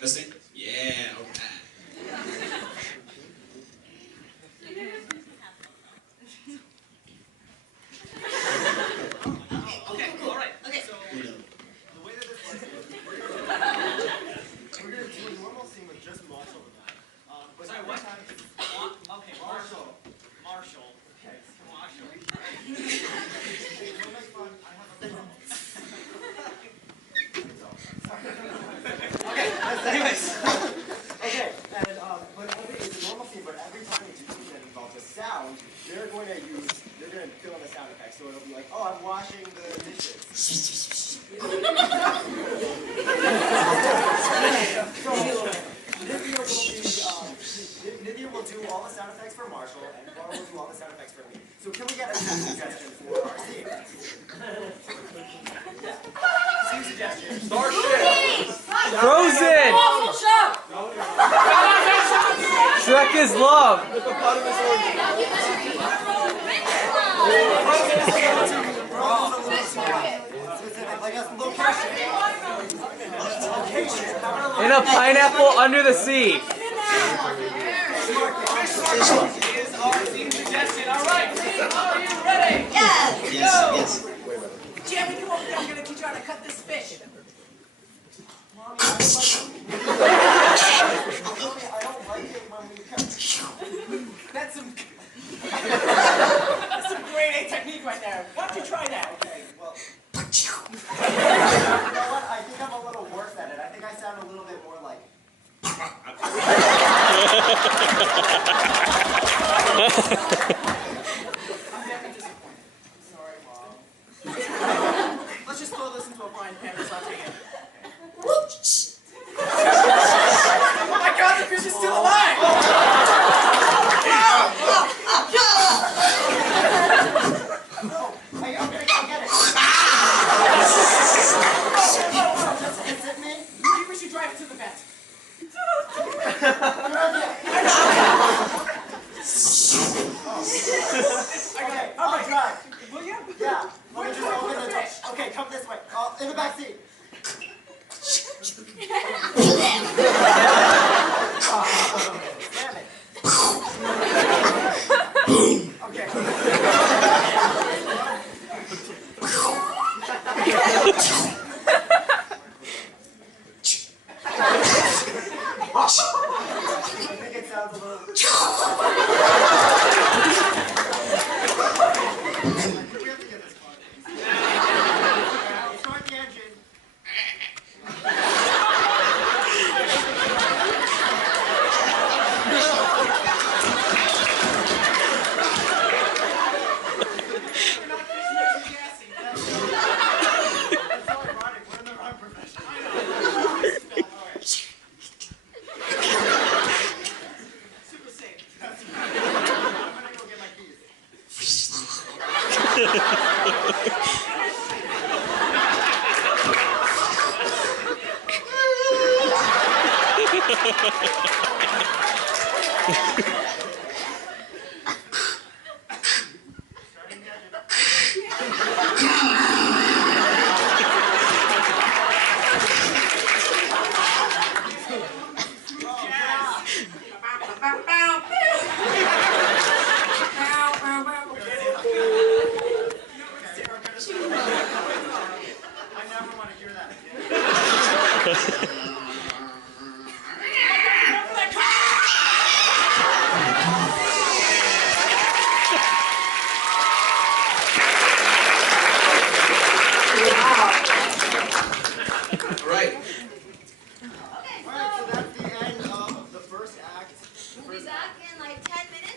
Testing? Yeah, okay. Okay, alright. Okay. So, the way that this works is we're going to do a normal scene with just Marshall and I. But sorry, what? Okay, Marshall. Marshall. Okay, Marshall. Don't make fun. I have a problem. Okay, anyways. Okay, and but it's a normal scene, but every time we do something that involves a sound, they're going to fill in the sound effect. So it'll be like, oh, I'm washing the dishes. So Nithya will do all the sound effects for Marshall, and Laura will do all the sound effects for me. So can we get a suggestion for our scene? Scene suggestion. Starship! Frozen! Shrek is love! In a pineapple under the sea. Is our scene suggestion. Alright, are you ready? Yes! Yes. Jeremy, come over here. I'm going to teach you how to cut this fish. Mommy, I don't like it when we cut. That's some grade A technique right there. Why don't you try that? Okay, well. You know what? I think I'm a little worse at it. I think I sound a little bit more like. Sorry, Mom. Let's just throw this into a frying pan and saute it. Oh my God, the fish is still alive! No, I'm gonna go get it. Is it me? Maybe we should drive it to the vet. Okay, I'll drive. Will you? Yeah. Let me just open the door. Okay, come this way. In the back seat. Damn it. Okay. I think it sounds a little. We have to get this part. Start the engine. That's so ironic. We're in the wrong profession. I know. Super safe. I'm gonna go get my keys. Starting the engine. I never want to hear that again. Right. Alright, so that's the end of the first act. We'll be back in like 10 minutes.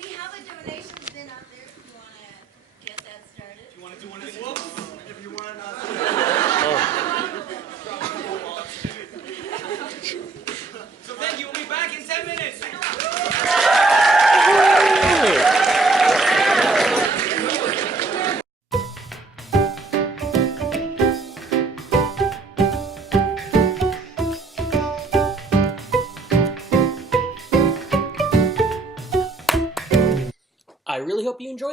We have a donations bin up there if you want to get that started. You want to do one of these? If you want to.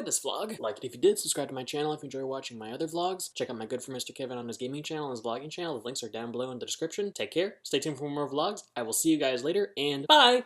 this vlog. Like it if you did, subscribe to my channel if you enjoy watching my other vlogs. Check out my good friend Mr. Kevin on his gaming channel and his vlogging channel. The links are down below in the description. Take care, stay tuned for more vlogs. I will see you guys later, and bye!